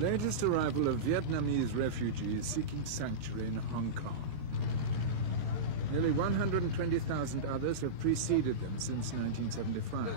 latest arrival of Vietnamese refugees seeking sanctuary in Hong Kong. Nearly 120,000 others have preceded them since 1975.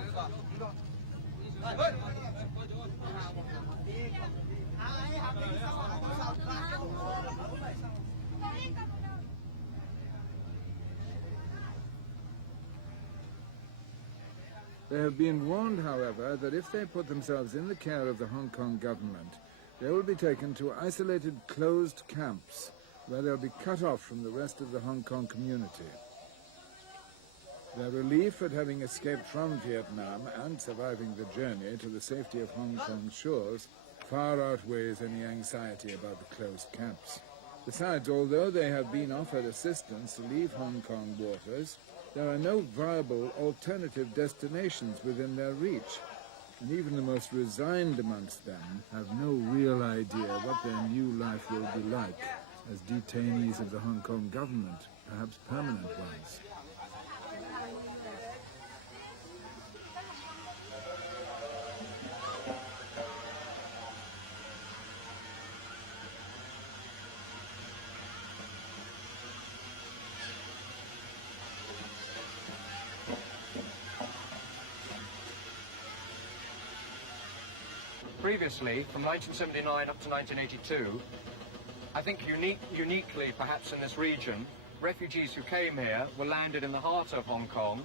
They have been warned, however, that if they put themselves in the care of the Hong Kong government, they will be taken to isolated, closed camps where they'll be cut off from the rest of the Hong Kong community. Their relief at having escaped from Vietnam and surviving the journey to the safety of Hong Kong's shores far outweighs any anxiety about the closed camps. Besides, although they have been offered assistance to leave Hong Kong waters, there are no viable alternative destinations within their reach, and even the most resigned amongst them have no real idea what their new life will be like as detainees of the Hong Kong government, perhaps permanent ones. Previously, from 1979 up to 1982, I think uniquely perhaps in this region, refugees who came here were landed in the heart of Hong Kong,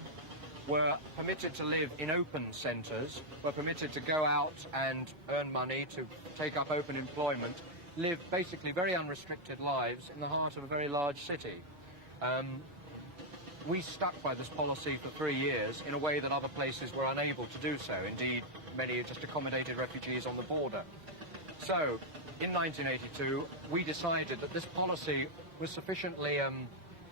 were permitted to live in open centres, were permitted to go out and earn money, to take up open employment, live basically very unrestricted lives in the heart of a very large city. We stuck by this policy for 3 years in a way that other places were unable to do so. Indeed, many just accommodated refugees on the border. So, in 1982, we decided that this policy was sufficiently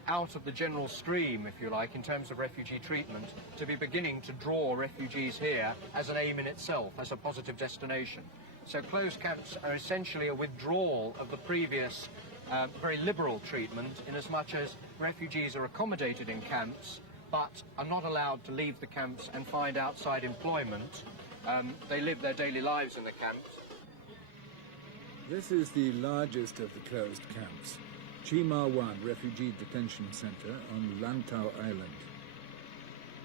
out of the general stream, if you like, in terms of refugee treatment, to be beginning to draw refugees here as an aim in itself, as a positive destination. So closed camps are essentially a withdrawal of the previous very liberal treatment, in as much as refugees are accommodated in camps but are not allowed to leave the camps and find outside employment. They live their daily lives in the camps. This is the largest of the closed camps, Chi Ma Wan Refugee Detention Center on Lantau Island.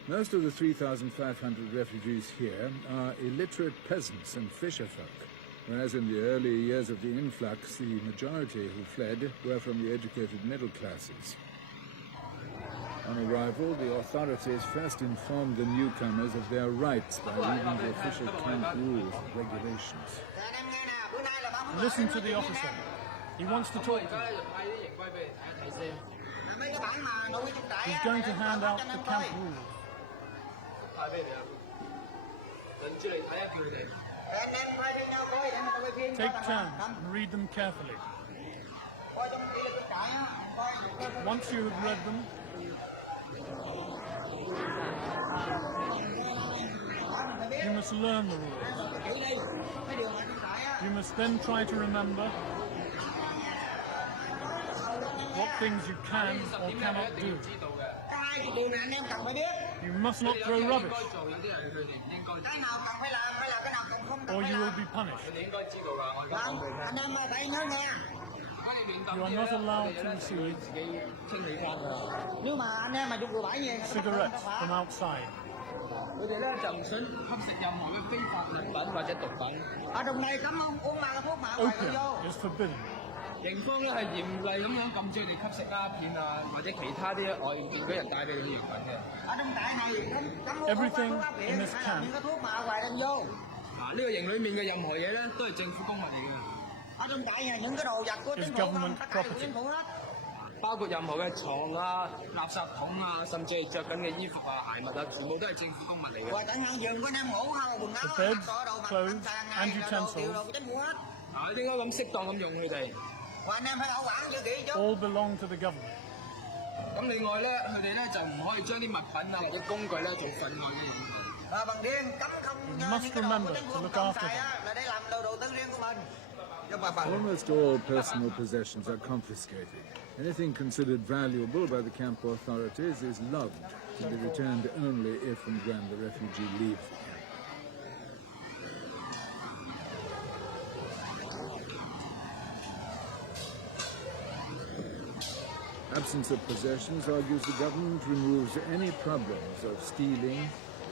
Most of the 3,500 refugees here are illiterate peasants and fisherfolk, whereas in the early years of the influx, the majority who fled were from the educated middle classes. On arrival, the authorities first informed the newcomers of their rights by reading the official camp rules and regulations. Listen to the officer. He wants to talk to you. He's going to hand out the camp rules. Take turns and read them carefully. Once you have read them, you must learn the rules. You must then try to remember what things you can or cannot do. You must not throw rubbish, or you will be punished. You are not allowed to receive cigarettes from outside. Opium is forbidden. Everything in this camp is government property. The beds, clothes and utensils all belong to the government. You must remember to look after them. Almost all personal possessions are confiscated. Anything considered valuable by the camp authorities is logged to be returned only if and when the refugee leaves the camp. Absence of possessions argues the government removes any problems of stealing,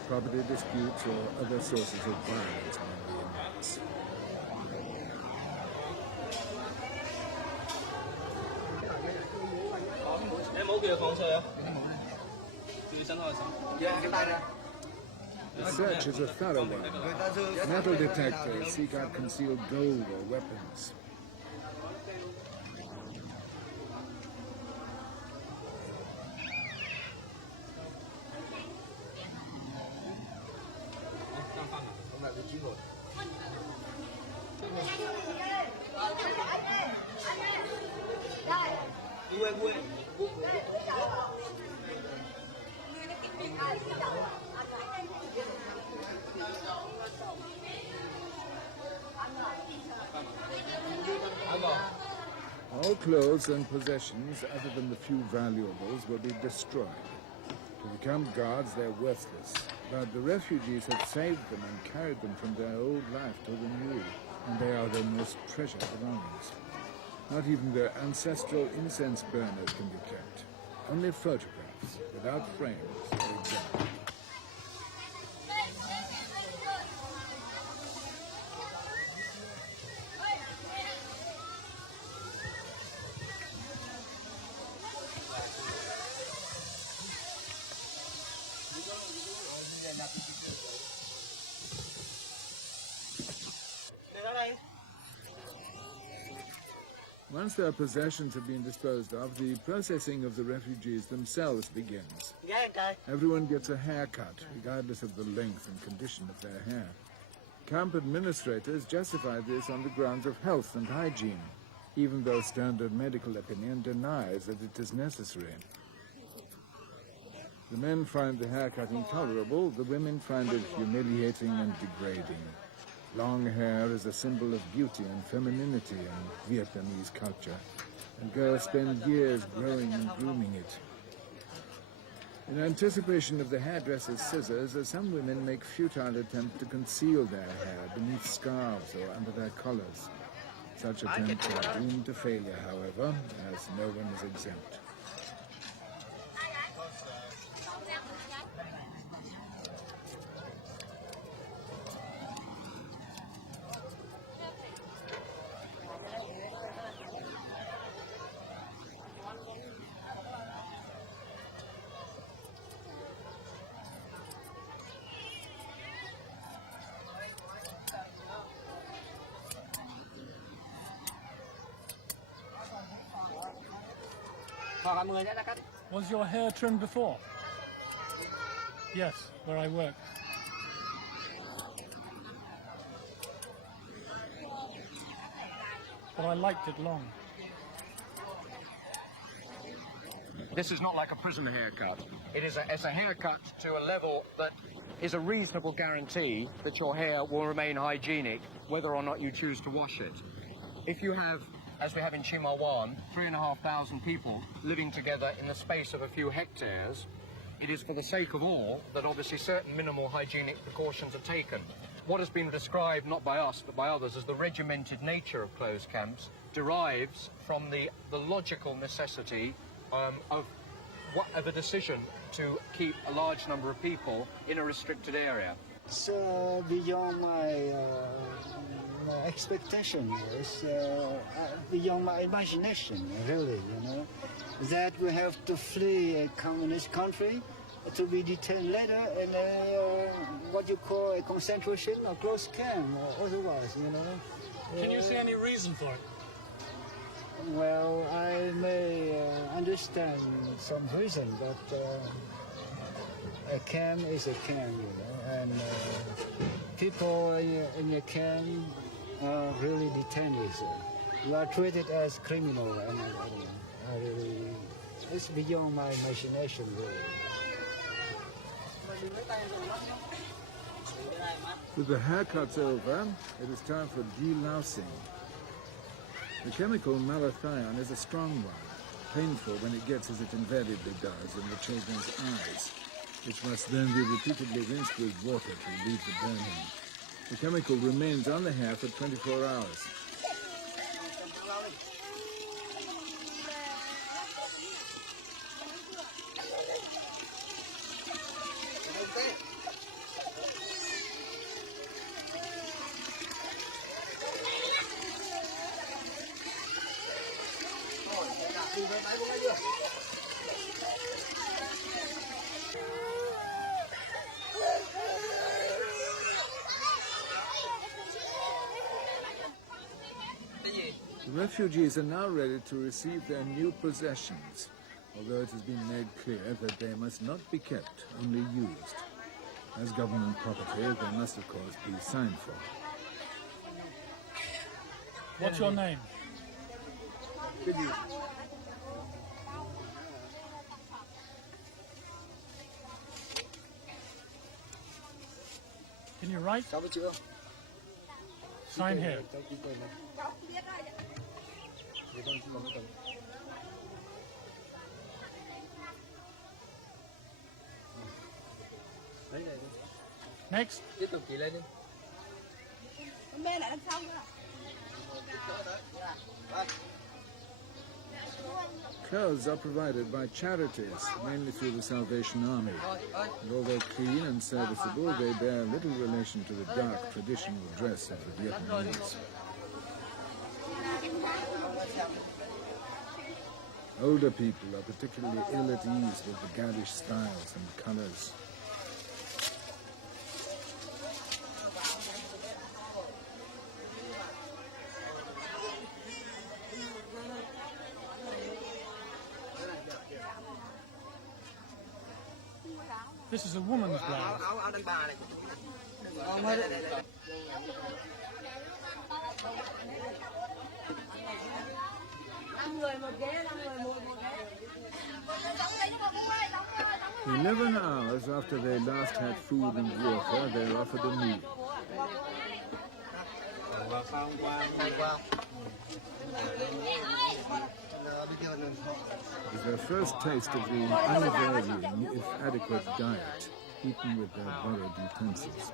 property disputes, or other sources of violence among the inmates. The search is a thorough one. Metal detectors seek out concealed gold or weapons. All clothes and possessions other than the few valuables will be destroyed. To the camp guards, they're worthless. But the refugees have saved them and carried them from their old life to the new, and they are their most treasured belongings. Not even their ancestral incense burners can be kept. Only photographs, without frames, are examined. Once their possessions have been disposed of, the processing of the refugees themselves begins. Everyone gets a haircut, regardless of the length and condition of their hair. Camp administrators justify this on the grounds of health and hygiene, even though standard medical opinion denies that it is necessary. The men find the haircut intolerable, the women find it humiliating and degrading. Long hair is a symbol of beauty and femininity in Vietnamese culture, and girls spend years growing and grooming it. In anticipation of the hairdresser's scissors, some women make futile attempts to conceal their hair beneath scarves or under their collars. Such attempts are doomed to failure, however, as no one is exempt. Was your hair trimmed before? Yes, where I work. But I liked it long. This is not like a prison haircut. It's a haircut to a level that is a reasonable guarantee that your hair will remain hygienic whether or not you choose to wash it. If you have, as we have in Chimalwan, 3,500 people living together in the space of a few hectares, it is for the sake of all that obviously certain minimal hygienic precautions are taken. What has been described, not by us, but by others, as the regimented nature of closed camps derives from the logical necessity of a decision to keep a large number of people in a restricted area. It's beyond my expectation. It's beyond my imagination, really, you know, that we have to flee a communist country to be detained later in what you call a concentration or closed camp or otherwise, you know. Can you see any reason for it? Well, I may understand some reason, but a camp is a camp, you know, and people in your camp are really detained. You are treated as criminal, and it's beyond my imagination, really. With the haircuts over, it is time for delousing. The chemical malathion is a strong one, painful when it gets as it invariably does in the children's eyes, which must then be repeatedly rinsed with water to relieve the burning. The chemical remains on the hair for 24 hours. The refugees are now ready to receive their new possessions, although it has been made clear that they must not be kept, only used. As government property, they must, of course, be signed for. What's your name? Can you write? Sign here. Next. Clothes are provided by charities, mainly through the Salvation Army. And although clean and serviceable, they bear little relation to the dark traditional dress of the Vietnamese. Older people are particularly ill at ease with the garish styles and colors. This is a woman's blouse. In 11 hours after they last had food and water, they are offered a meal. It is their first taste of the unvarying, if adequate, diet, eaten with their borrowed utensils.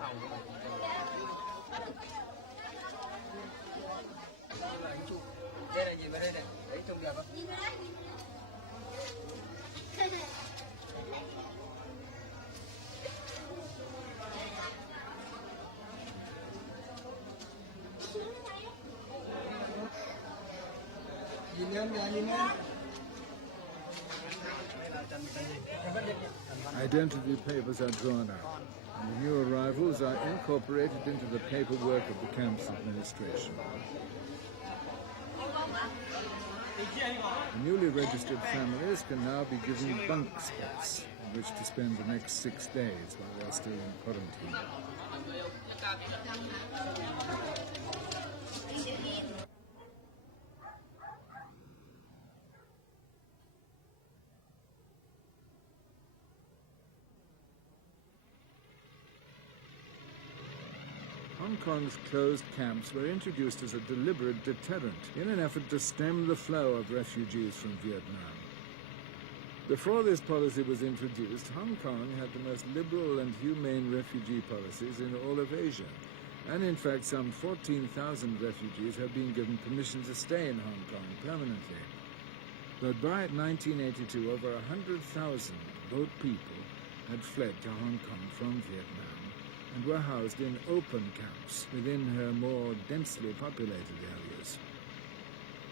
Identity papers are drawn up, and the new arrivals are incorporated into the paperwork of the camp's administration. The newly registered families can now be given bunk space in which to spend the next 6 days while they're still in quarantine. Hong Kong's closed camps were introduced as a deliberate deterrent in an effort to stem the flow of refugees from Vietnam. Before this policy was introduced, Hong Kong had the most liberal and humane refugee policies in all of Asia. And in fact, some 14,000 refugees have been given permission to stay in Hong Kong permanently. But by 1982, over 100,000 boat people had fled to Hong Kong from Vietnam and were housed in open camps within her more densely populated areas.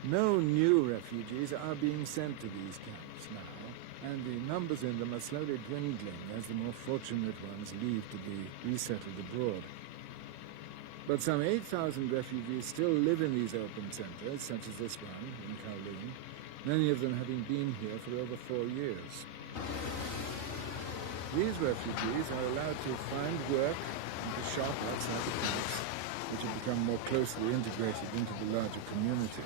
No new refugees are being sent to these camps now, and the numbers in them are slowly dwindling as the more fortunate ones leave to be resettled abroad. But some 8,000 refugees still live in these open centers, such as this one in Kowloon, many of them having been here for over 4 years. These refugees are allowed to find work and to shop outside the camps, which have become more closely integrated into the larger community.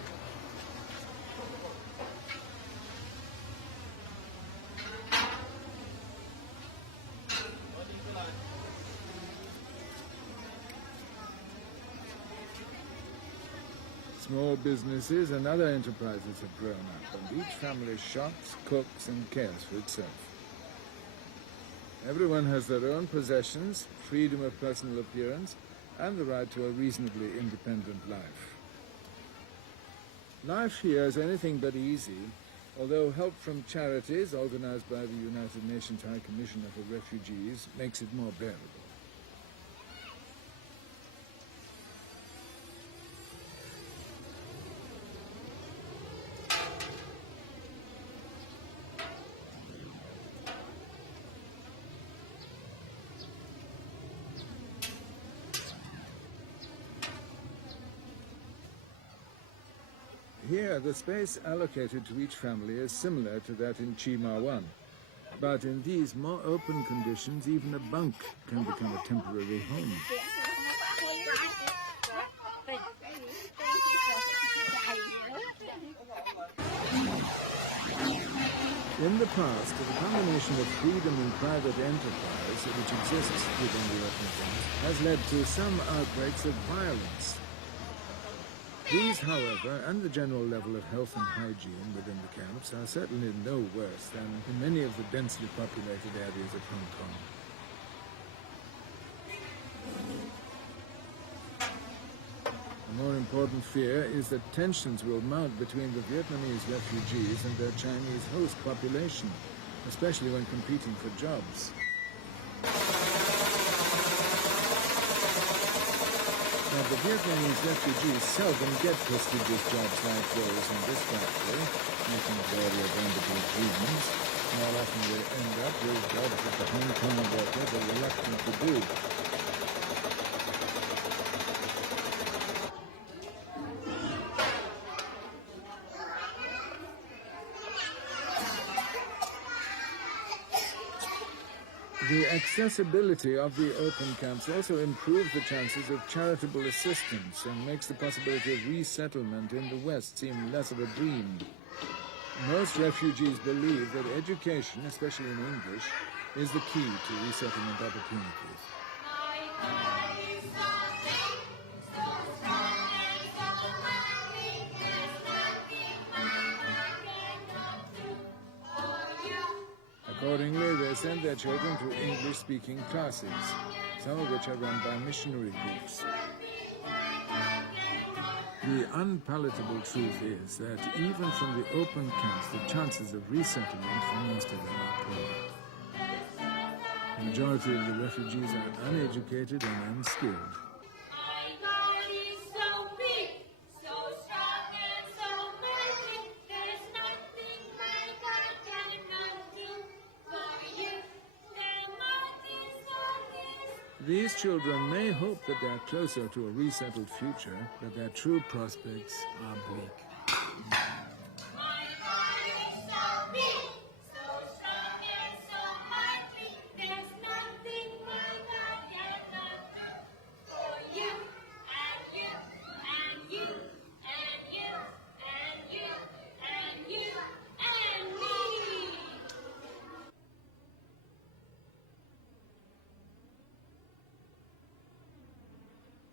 Small businesses and other enterprises have grown up, and each family shops, cooks, and cares for itself. Everyone has their own possessions, freedom of personal appearance, and the right to a reasonably independent life. Life here is anything but easy, although help from charities organized by the United Nations High Commissioner for Refugees makes it more bearable. Here, the space allocated to each family is similar to that in Chima 1. But in these more open conditions, even a bunk can become a temporary home. In the past, the combination of freedom and private enterprise which exists within the open camps has led to some outbreaks of violence. These, however, and the general level of health and hygiene within the camps are certainly no worse than in many of the densely populated areas of Hong Kong. A more important fear is that tensions will mount between the Vietnamese refugees and their Chinese host population, especially when competing for jobs. Now, the Vietnamese refugees seldom get prestigious jobs like those in this factory, making a area vanderbilt dreams. More often they end up with jobs that the Hong Kong workers are reluctant to do. The accessibility of the open camps also improves the chances of charitable assistance and makes the possibility of resettlement in the West seem less of a dream. Most refugees believe that education, especially in English, is the key to resettlement opportunities. Accordingly, they send their children to English-speaking classes, some of which are run by missionary groups. The unpalatable truth is that even from the open camps, the chances of resettlement for most of them are poor. The majority of the refugees are uneducated and unskilled. These children may hope that they're closer to a resettled future, but their true prospects are bleak.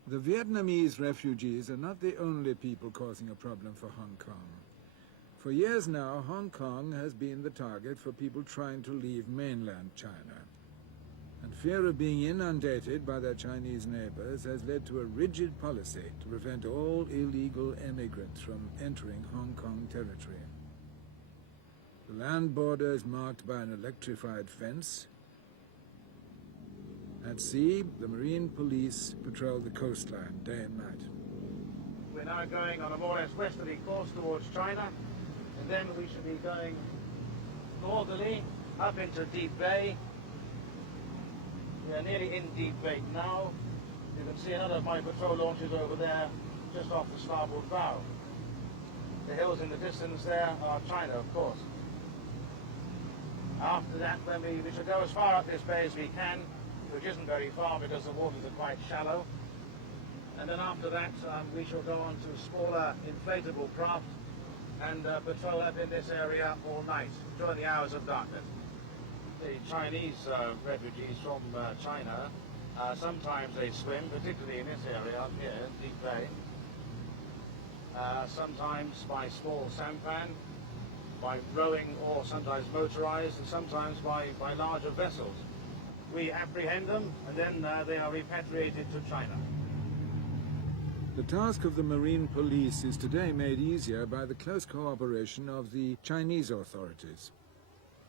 The Vietnamese refugees are not the only people causing a problem for Hong Kong. For years now, Hong Kong has been the target for people trying to leave mainland China. And fear of being inundated by their Chinese neighbors has led to a rigid policy to prevent all illegal immigrants from entering Hong Kong territory. The land border is marked by an electrified fence. At sea, the Marine Police patrol the coastline day and night. We're now going on a more or less westerly course towards China, and then we should be going northerly up into Deep Bay. We are nearly in Deep Bay now. You can see another of my patrol launches over there, just off the starboard bow. The hills in the distance there are China, of course. After that, then we should go as far up this bay as we can, which isn't very far because the waters are quite shallow. And then after that, we shall go on to smaller inflatable craft and patrol up in this area all night during the hours of darkness. The Chinese refugees from China, sometimes they swim, particularly in this area up here, Deep Bay. Sometimes by small sampan, by rowing or sometimes motorized, and sometimes by larger vessels. We apprehend them, and then they are repatriated to China. The task of the Marine Police is today made easier by the close cooperation of the Chinese authorities.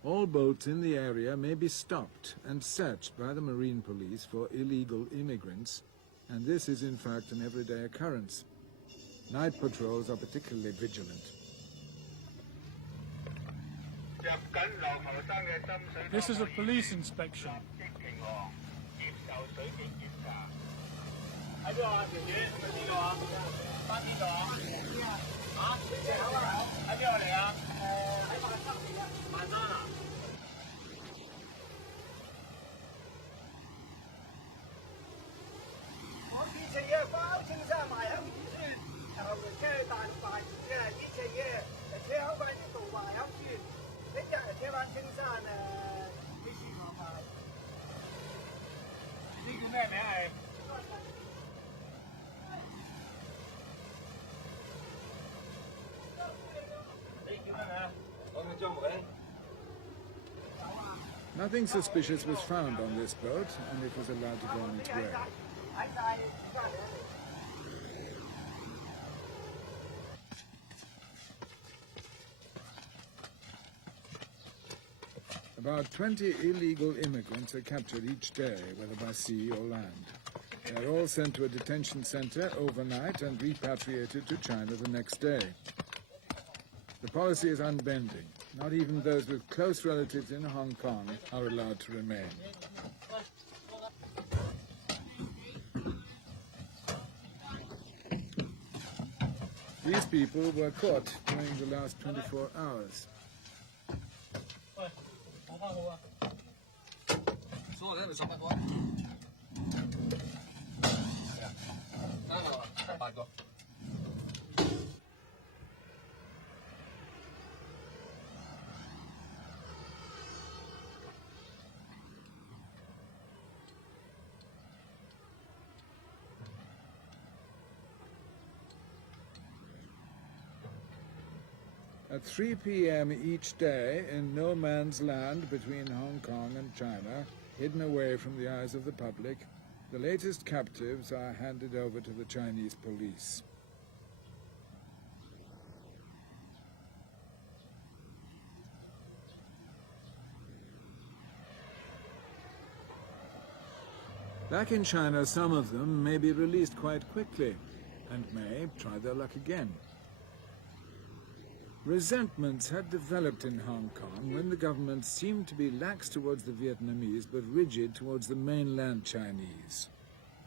All boats in the area may be stopped and searched by the Marine Police for illegal immigrants, and this is in fact an everyday occurrence. Night patrols are particularly vigilant. This is a police inspection. Nothing suspicious was found on this boat, and it was allowed to go on its way. About 20 illegal immigrants are captured each day, whether by sea or land. They are all sent to a detention center overnight and repatriated to China the next day. The policy is unbending. Not even those with close relatives in Hong Kong are allowed to remain. These people were caught during the last 24 hours. At 3 p.m. each day, in no man's land between Hong Kong and China, hidden away from the eyes of the public, the latest captives are handed over to the Chinese police. Back in China, some of them may be released quite quickly and may try their luck again. Resentments had developed in Hong Kong when the government seemed to be lax towards the Vietnamese but rigid towards the mainland Chinese.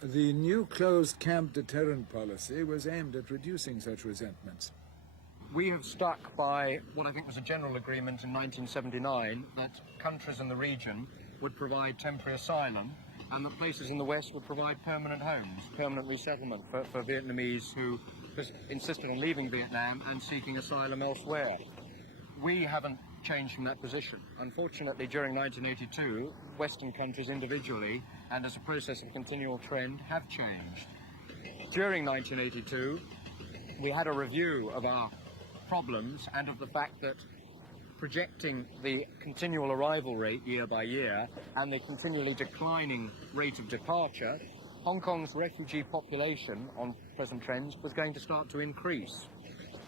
The new closed camp deterrent policy was aimed at reducing such resentments. We have stuck by what I think was a general agreement in 1979 that countries in the region would provide temporary asylum and that places in the West would provide permanent homes, permanent resettlement for Vietnamese who insisted on leaving Vietnam and seeking asylum elsewhere. We haven't changed from that position. Unfortunately, during 1982, Western countries individually and as a process of continual trend have changed. During 1982, we had a review of our problems and of the fact that projecting the continual arrival rate year by year and the continually declining rate of departure, Hong Kong's refugee population on present trends was going to start to increase.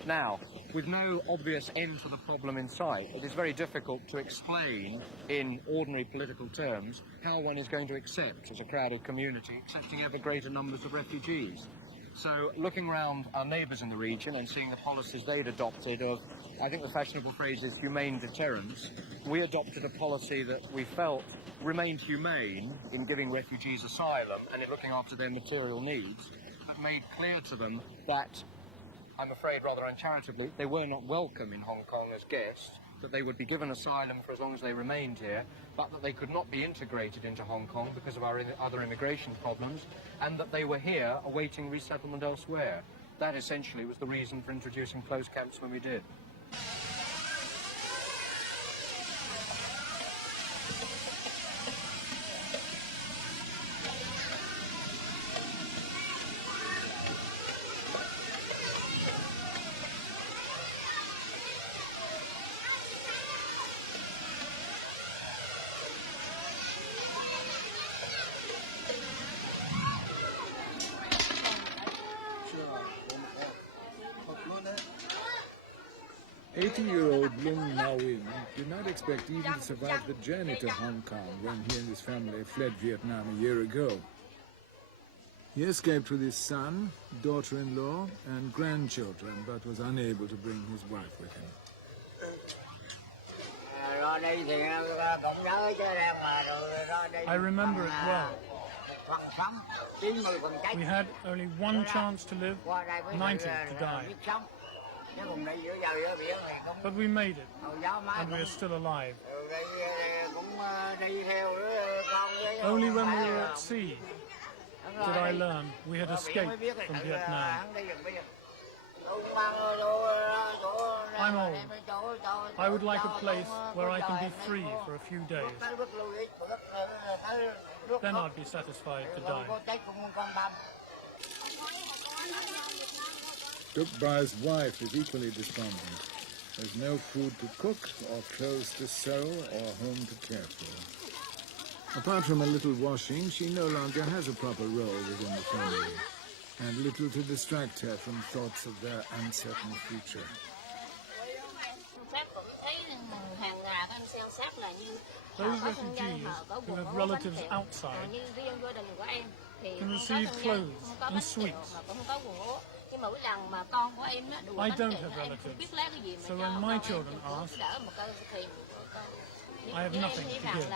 Now, with no obvious end to the problem in sight, it is very difficult to explain in ordinary political terms how one is going to accept, as a crowded community, accepting ever greater numbers of refugees. So looking around our neighbours in the region and seeing the policies they'd adopted of, I think the fashionable phrase is humane deterrence, we adopted a policy that we felt remained humane in giving refugees asylum and in looking after their material needs, but made clear to them that, I'm afraid rather uncharitably, they were not welcome in Hong Kong as guests, that they would be given asylum for as long as they remained here, but that they could not be integrated into Hong Kong because of our other immigration problems, and that they were here awaiting resettlement elsewhere. That essentially was the reason for introducing closed camps when we did. "80-year-old Lung Nao-in did not expect even to survive the journey to Hong Kong when he and his family fled Vietnam a year ago. He escaped with his son, daughter-in-law, and grandchildren, but was unable to bring his wife with him. I remember it well. We had only one chance to live, 90 to die. But we made it, and we are still alive. Only when we were at sea did I learn we had escaped from Vietnam. I'm old. I would like a place where I can be free for a few days. Then I'd be satisfied to die. Duk Bai's wife is equally despondent. There's no food to cook, or clothes to sew, or home to care for. Apart from a little washing, she no longer has a proper role within the family, and little to distract her from thoughts of their uncertain future. Those refugees who have relatives outside can receive clothes and sweets. I don't have relatives, so when my children ask, I have nothing to give.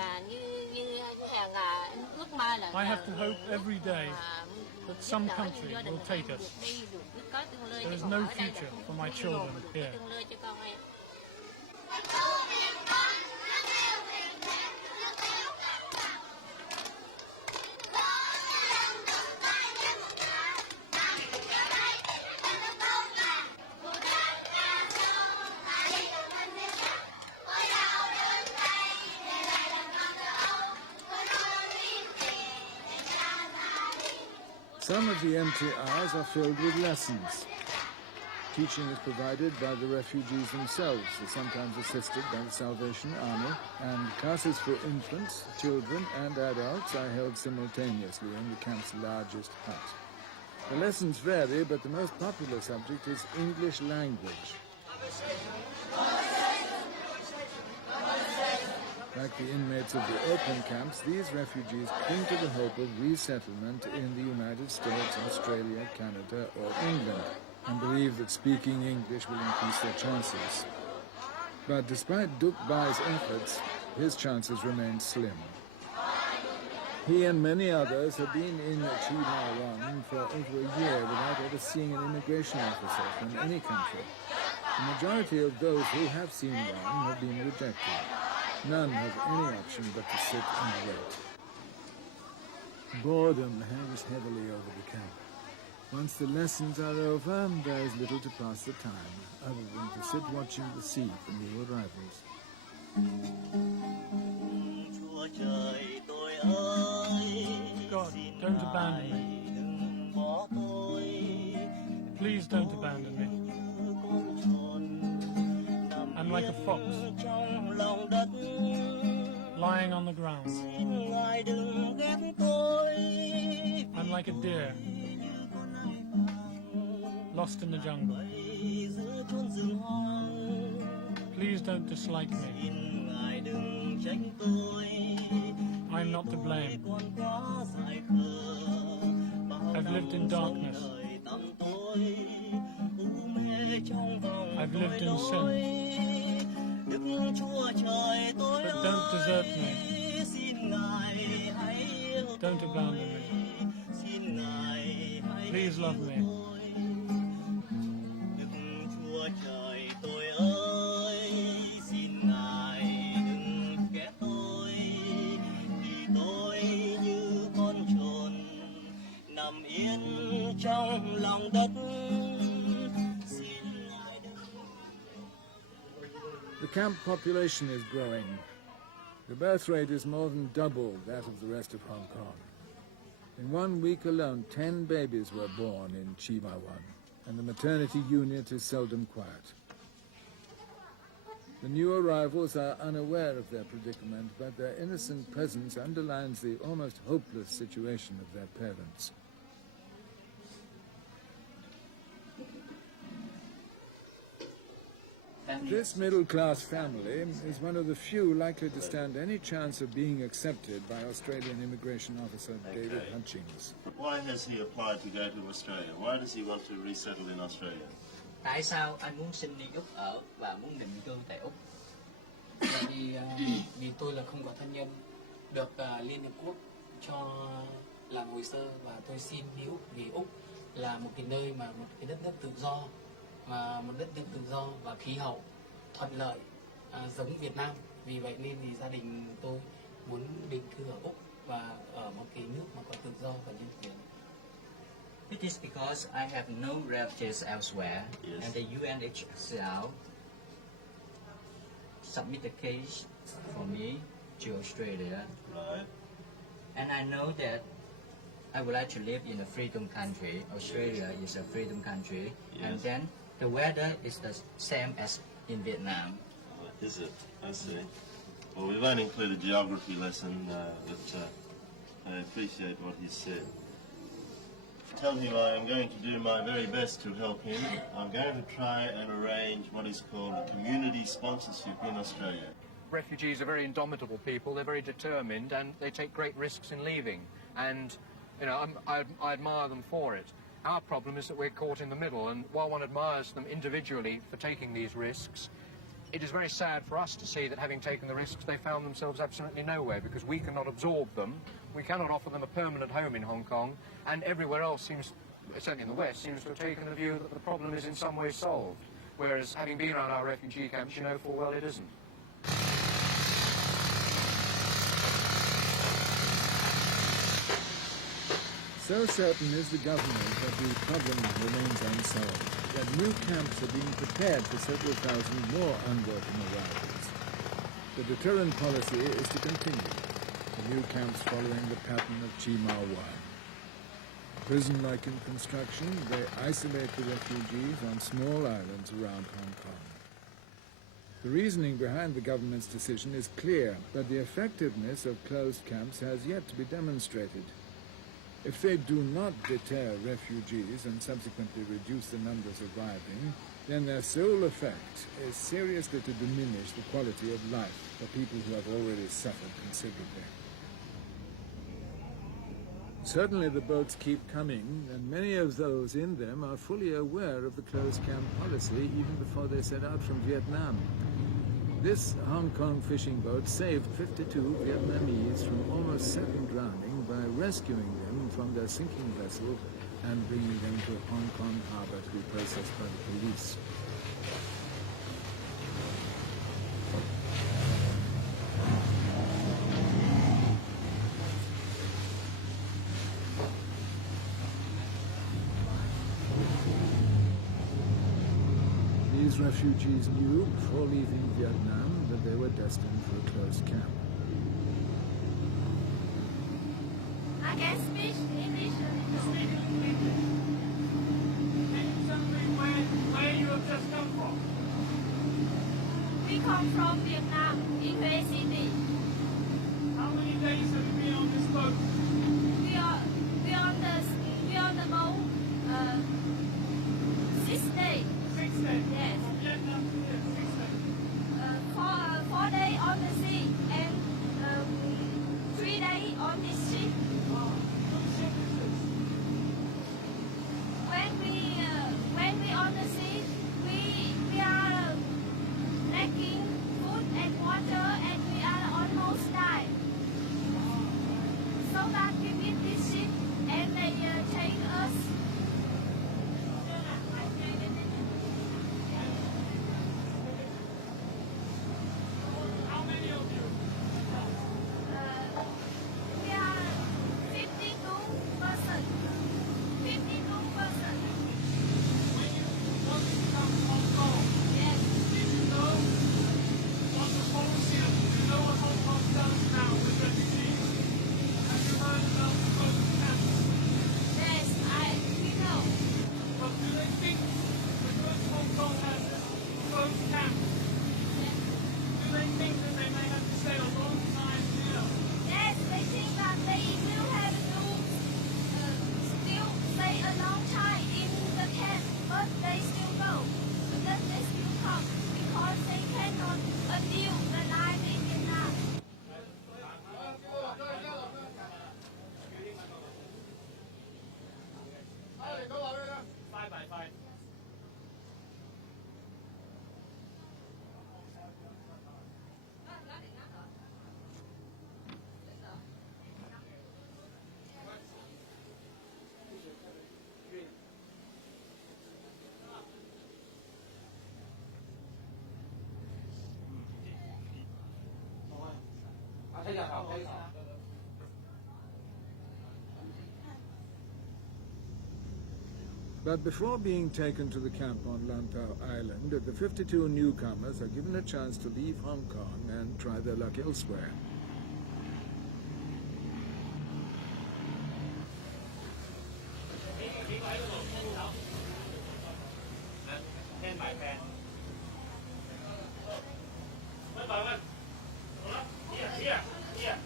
I have to hope every day that some country will take us. There is no future for my children here. Some of the empty hours are filled with lessons. Teaching is provided by the refugees themselves, sometimes assisted by the Salvation Army, and classes for infants, children and adults are held simultaneously in the camp's largest hut. The lessons vary, but the most popular subject is English language. Like the inmates of the open camps, these refugees cling to the hope of resettlement in the United States, Australia, Canada or England, and believe that speaking English will increase their chances. But despite Duk Bai's efforts, his chances remain slim. He and many others have been in Chi Ma Wan for over a year without ever seeing an immigration officer from any country. The majority of those who have seen one have been rejected. None have any option but to sit and wait. Boredom hangs heavily over the camp. Once the lessons are over, there is little to pass the time, other than to sit watching the sea for new arrivals. God, don't abandon me. Please don't abandon me. I'm like a fox, lying on the ground. I'm like a deer, lost in the jungle. Please don't dislike me. I'm not to blame. I've lived in darkness. I've lived in sin. But don't desert me. Don't abandon me. Please love me. The camp population is growing. The birth rate is more than double that of the rest of Hong Kong. In 1 week alone, 10 babies were born in Chi Ma Wan, and the maternity unit is seldom quiet. The new arrivals are unaware of their predicament, but their innocent presence underlines the almost hopeless situation of their parents. This middle-class family is one of the few likely to stand any chance of being accepted by Australian Immigration Officer David Hutchings. Why has he applied to go to Australia? Why does he want to resettle in Australia? Tại sao anh muốn xin đi Úc ở và muốn định cư tại Úc? Vì tôi là không có thân nhân được Liên Hiệp Quốc cho làm hồ sơ và tôi xin đi Úc vì Úc là một cái nơi mà một cái đất nước tự do và một đất nước tự do và khí hậu thuận lợi giống Việt Nam. Vì vậy nên thì gia đình tôi muốn định cư ở Úc và ở một cái nước mà có tự do và nhân quyền. It is because I have no relatives elsewhere, Yes. and the UNHCR submit a case for me to Australia, Right. and I know that I would like to live in a freedom country. Australia is a freedom country, and Yes. then the weather is the same as in Vietnam. Is it? I see. Well, we won't include a geography lesson, but I appreciate what he said. Tell him I am going to do my very best to help him. I'm going to try and arrange what is called community sponsorship in Australia. Refugees are very indomitable people. They're very determined, and they take great risks in leaving. And, you know, I admire them for it. Our problem is that we're caught in the middle, and while one admires them individually for taking these risks, it is very sad for us to see that having taken the risks, they found themselves absolutely nowhere, because we cannot absorb them, we cannot offer them a permanent home in Hong Kong, and everywhere else seems, certainly in the West, seems to have taken the view that the problem is in some way solved, whereas having been around our refugee camps, you know full well it isn't. So certain is the government that the problem remains unsolved, that new camps are being prepared for several thousand more unwelcome arrivals. The deterrent policy is to continue, the new camps following the pattern of Chi Ma Wan. Prison-like in construction, they isolate the refugees on small islands around Hong Kong. The reasoning behind the government's decision is clear, but the effectiveness of closed camps has yet to be demonstrated. If they do not deter refugees and subsequently reduce the numbers arriving, then their sole effect is seriously to diminish the quality of life for people who have already suffered considerably. Certainly the boats keep coming, and many of those in them are fully aware of the closed camp policy even before they set out from Vietnam. This Hong Kong fishing boat saved 52 Vietnamese from almost certain drowning by rescuing them from their sinking vessel and bringing them to Hong Kong harbor to be processed by the police. These refugees knew before leaving Vietnam that they were destined for a closed camp. I can speak English a little. Speak English. Can you tell me where you have just come from? We come from Vietnam, in Hue City. How many days have you been on this boat? We on the boat 6 days. 6 days. Yes. From Vietnam to here, 6 days. 4 days on the sea and 3 days on this ship. Whose ship is this? When we on the sea, we are lacking food and water, and we are almost die. So that we meet this ship, and they take us. How many of you? We are 52 persons. 52 persons. When you wanted to come to Hong Kong, Yes. did you know what the policy is? Do you know what Hong Kong does now with refugees? Have you heard about the closed camps? Yes, we know. But do they think because Hong Kong has this closed camp, do they think that they may have to stay a long time here? Yes, they think that they will have to still stay a long time in the camp, but they still go. But they still come because they cannot deal the life in Vietnam. Bye bye bye. Thấy. But before being taken to the camp on Lantau Island, the 52 newcomers are given a chance to leave Hong Kong and try their luck elsewhere.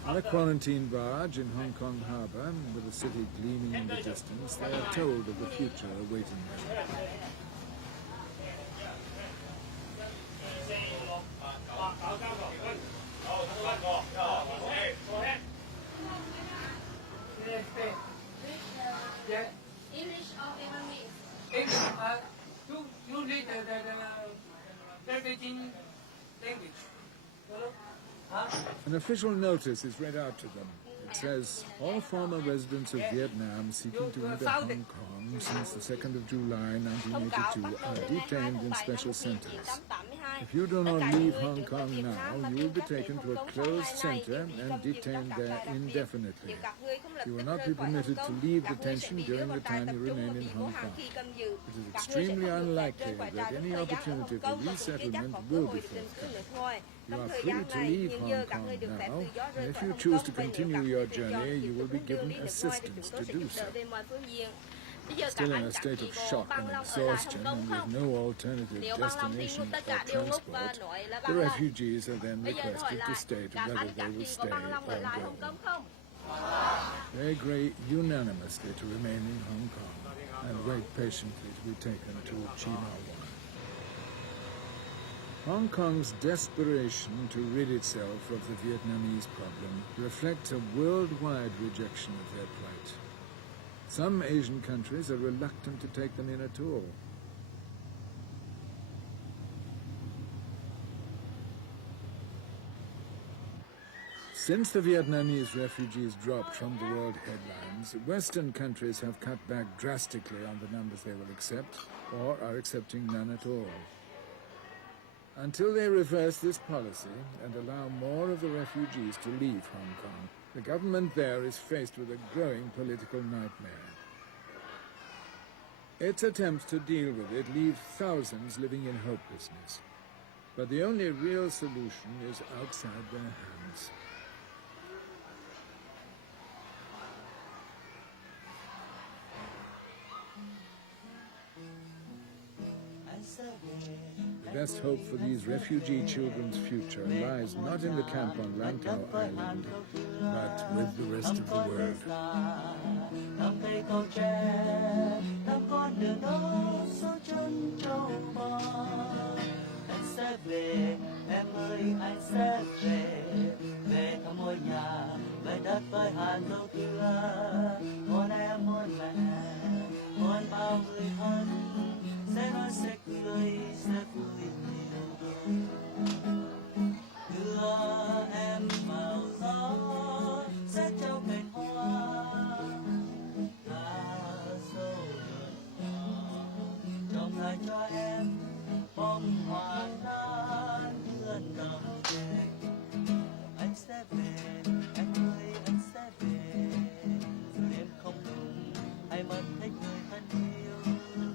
On a quarantine barge in Hong Kong harbour, with the city gleaming in the distance, they are told of the future awaiting them. English or Vietnamese? You need the refugee language. An official notice is read out to them. It says, all former residents of Vietnam seeking to enter Hong Kong since the 2nd of July 1982 are detained in special centres. If you do not leave Hong Kong now, you will be taken to a closed centre and detained there indefinitely. You will not be permitted to leave detention during the time you remain in Hong Kong. It is extremely unlikely that any opportunity for resettlement will be forthcoming. You are free to leave Hong Kong now, and if you choose to continue your journey, you will be given assistance to do so. Still in a state of shock and exhaustion, and with no alternative destination for transport, the refugees are then requested to state whether they will stay or go. They agree unanimously to remain in Hong Kong and wait patiently to be taken to Chinawan. Hong Kong's desperation to rid itself of the Vietnamese problem reflects a worldwide rejection of their plight. Some Asian countries are reluctant to take them in at all. Since the Vietnamese refugees dropped from the world headlines, Western countries have cut back drastically on the numbers they will accept, or are accepting none at all. Until they reverse this policy and allow more of the refugees to leave Hong Kong, the government there is faced with a growing political nightmare. Its attempts to deal with it leave thousands living in hopelessness. But the only real solution is outside their hands. The best hope for these refugee children's future lies not in the camp on Lantau Island, but with the rest of the world. Sẽ nói sẽ cười sẽ vui nhiều đôi đưa em vào gió sẽ trao cành hoa thả sâu trong lại cho em bông hoa